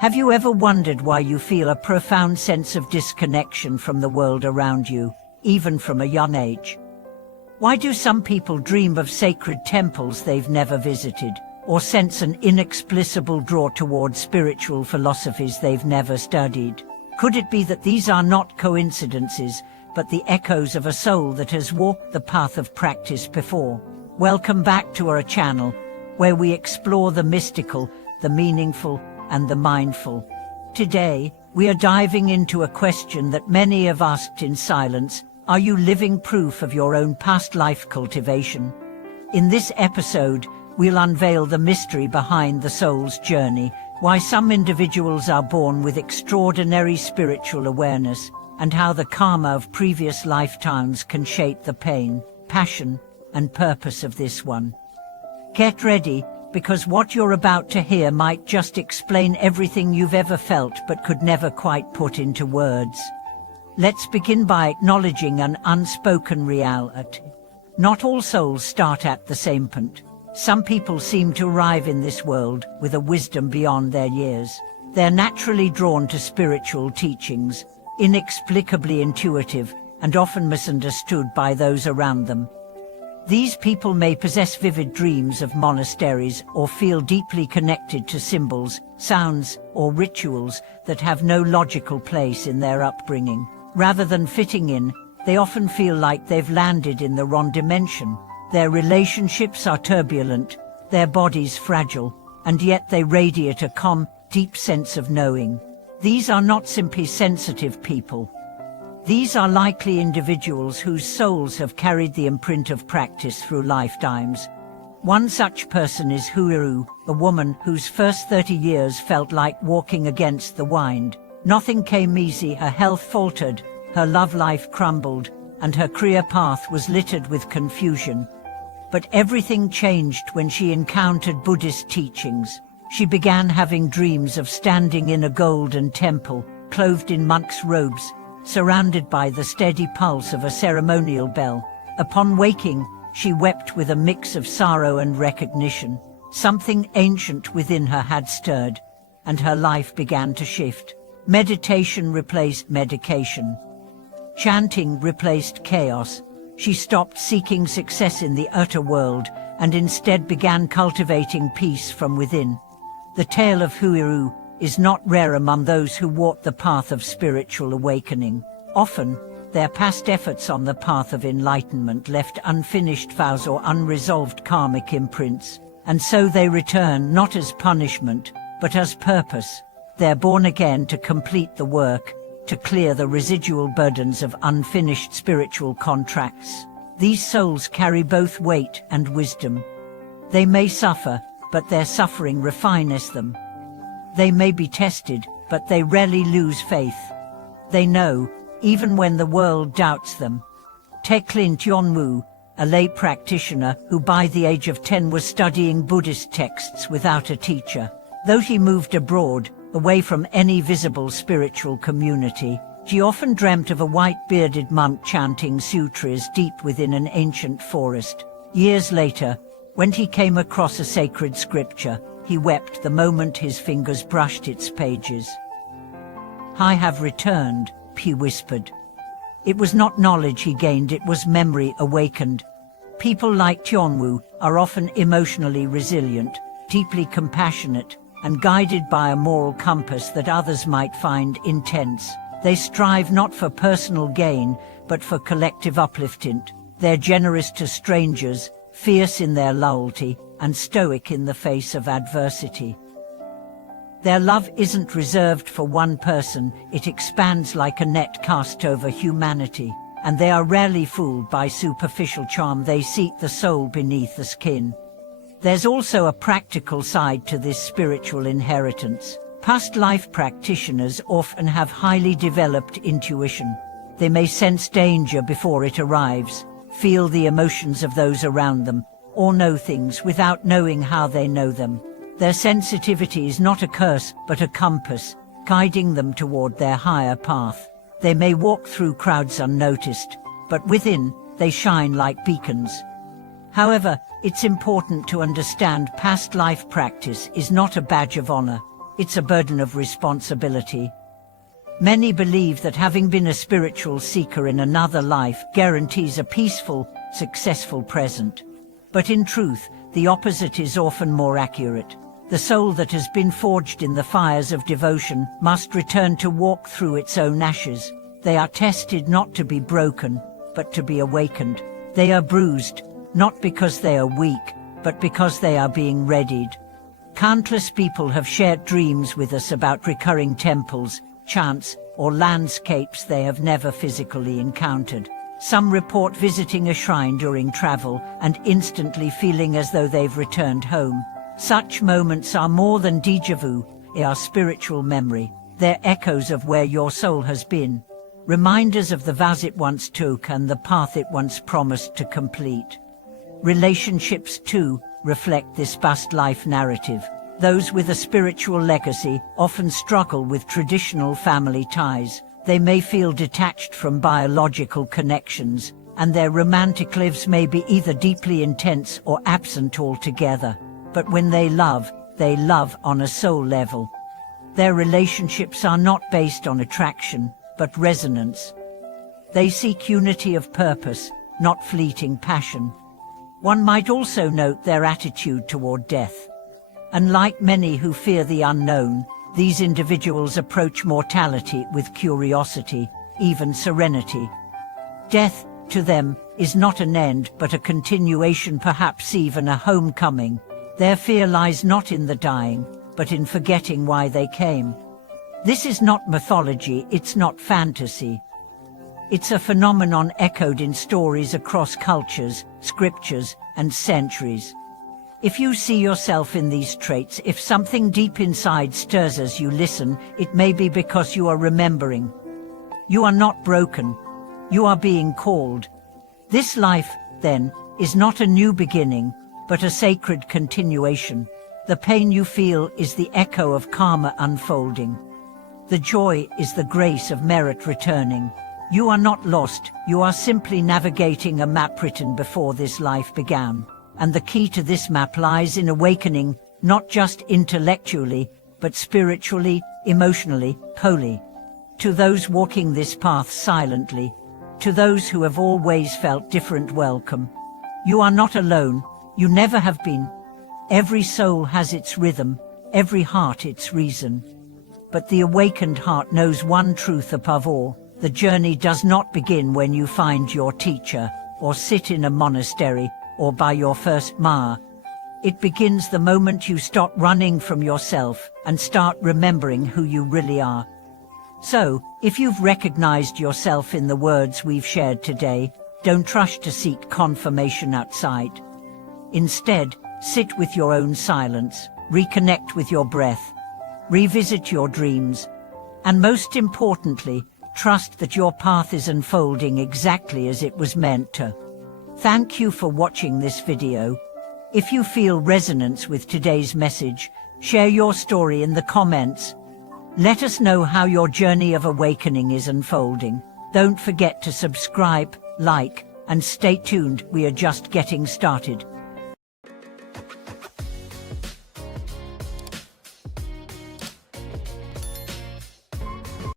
Have you ever wondered why you feel a profound sense of disconnection from the world around you, even from a young age? Why do some people dream of sacred temples they've never visited, or sense an inexplicable draw toward spiritual philosophies they've never studied? Could it be that these are not coincidences, but the echoes of a soul that has walked the path of practice before? Welcome back to our channel, where we explore the mystical, the meaningful, and the mindful. Today, we are diving into a question that many have asked in silence: are you living proof of your own past life cultivation? In this episode, we'll unveil the mystery behind the soul's journey, why some individuals are born with extraordinary spiritual awareness, and how the karma of previous lifetimes can shape the pain, passion, and purpose of this one. Get ready, because what you're about to hear might just explain everything you've ever felt but could never quite put into words. Let's begin by acknowledging an unspoken reality. Not all souls start at the same point. Some people seem to arrive in this world with a wisdom beyond their years. They're naturally drawn to spiritual teachings, inexplicably intuitive, and often misunderstood by those around them. These people may possess vivid dreams of monasteries or feel deeply connected to symbols, sounds, or rituals that have no logical place in their upbringing. Rather than fitting in, they often feel like they've landed in the wrong dimension. Their relationships are turbulent, their bodies fragile, and yet they radiate a calm, deep sense of knowing. These are not simply sensitive people. These are likely individuals whose souls have carried the imprint of practice through lifetimes. One such person is Huiru, a woman whose first 30 years felt like walking against the wind. Nothing came easy, her health faltered, her love life crumbled, and her career path was littered with confusion. But everything changed when she encountered Buddhist teachings. She began having dreams of standing in a golden temple, clothed in monk's robes, surrounded by the steady pulse of a ceremonial bell. Upon waking, she wept with a mix of sorrow and recognition. Something ancient within her had stirred, and her life began to shift. Meditation replaced medication. Chanting replaced chaos. She stopped seeking success in the outer world and instead began cultivating peace from within. The tale of Huiru is not rare among those who walk the path of spiritual awakening. Often, their past efforts on the path of enlightenment left unfinished vows or unresolved karmic imprints, and so they return not as punishment, but as purpose. They're born again to complete the work, to clear the residual burdens of unfinished spiritual contracts. These souls carry both weight and wisdom. They may suffer, but their suffering refines them. They may be tested, but they rarely lose faith. They know, even when the world doubts them. Teklin Tionwu, a lay practitioner who by the age of 10 was studying Buddhist texts without a teacher. Though he moved abroad, away from any visible spiritual community, she often dreamt of a white-bearded monk chanting sutras deep within an ancient forest. Years later, when he came across a sacred scripture, he wept the moment his fingers brushed its pages. "I have returned," he whispered. It was not knowledge he gained, it was memory awakened. People like Tionwu are often emotionally resilient, deeply compassionate, and guided by a moral compass that others might find intense. They strive not for personal gain, but for collective upliftment. They're generous to strangers, fierce in their loyalty, and stoic in the face of adversity. Their love isn't reserved for one person, it expands like a net cast over humanity. And they are rarely fooled by superficial charm, they seek the soul beneath the skin. There's also a practical side to this spiritual inheritance. Past life practitioners often have highly developed intuition. They may sense danger before it arrives, feel the emotions of those around them, or know things without knowing how they know them. Their sensitivity is not a curse, but a compass, guiding them toward their higher path. They may walk through crowds unnoticed, but within, they shine like beacons. However, it's important to understand past life practice is not a badge of honor. it's a burden of responsibility. Many believe that having been a spiritual seeker in another life guarantees a peaceful, successful present. But in truth, the opposite is often more accurate. The soul that has been forged in the fires of devotion must return to walk through its own ashes. They are tested not to be broken, but to be awakened. They are bruised, not because they are weak, but because they are being readied. Countless people have shared dreams with us about recurring temples, chants, or landscapes they have never physically encountered. Some report visiting a shrine during travel and instantly feeling as though they've returned home. Such moments are more than déjà vu, they are spiritual memory. They're echoes of where your soul has been, reminders of the vows it once took and the path it once promised to complete. Relationships, too, reflect this past life narrative. Those with a spiritual legacy often struggle with traditional family ties. They may feel detached from biological connections, and their romantic lives may be either deeply intense or absent altogether. But when they love on a soul level. Their relationships are not based on attraction, but resonance. They seek unity of purpose, not fleeting passion. One might also note their attitude toward death. Unlike many who fear the unknown, these individuals approach mortality with curiosity, even serenity. Death, to them, is not an end but a continuation, perhaps even a homecoming. Their fear lies not in the dying, but in forgetting why they came. This is not mythology, it's not fantasy. It's a phenomenon echoed in stories across cultures, scriptures, and centuries. If you see yourself in these traits, if something deep inside stirs as you listen, it may be because you are remembering. You are not broken. You are being called. This life, then, is not a new beginning, but a sacred continuation. The pain you feel is the echo of karma unfolding. The joy is the grace of merit returning. You are not lost, you are simply navigating a map written before this life began. And the key to this map lies in awakening, not just intellectually, but spiritually, emotionally, wholly. To those walking this path silently, to those who have always felt different, welcome. You are not alone, you never have been. Every soul has its rhythm, every heart its reason. But the awakened heart knows one truth above all: the journey does not begin when you find your teacher, or sit in a monastery, or by your first ma. It begins the moment you stop running from yourself and start remembering who you really are. So, if you've recognized yourself in the words we've shared today, don't rush to seek confirmation outside. Instead, sit with your own silence, reconnect with your breath, revisit your dreams, and most importantly, trust that your path is unfolding exactly as it was meant to. Thank you for watching this video. If you feel resonance with today's message, share your story in the comments. Let us know how your journey of awakening is unfolding. Don't forget to subscribe, like, and stay tuned, we are just getting started.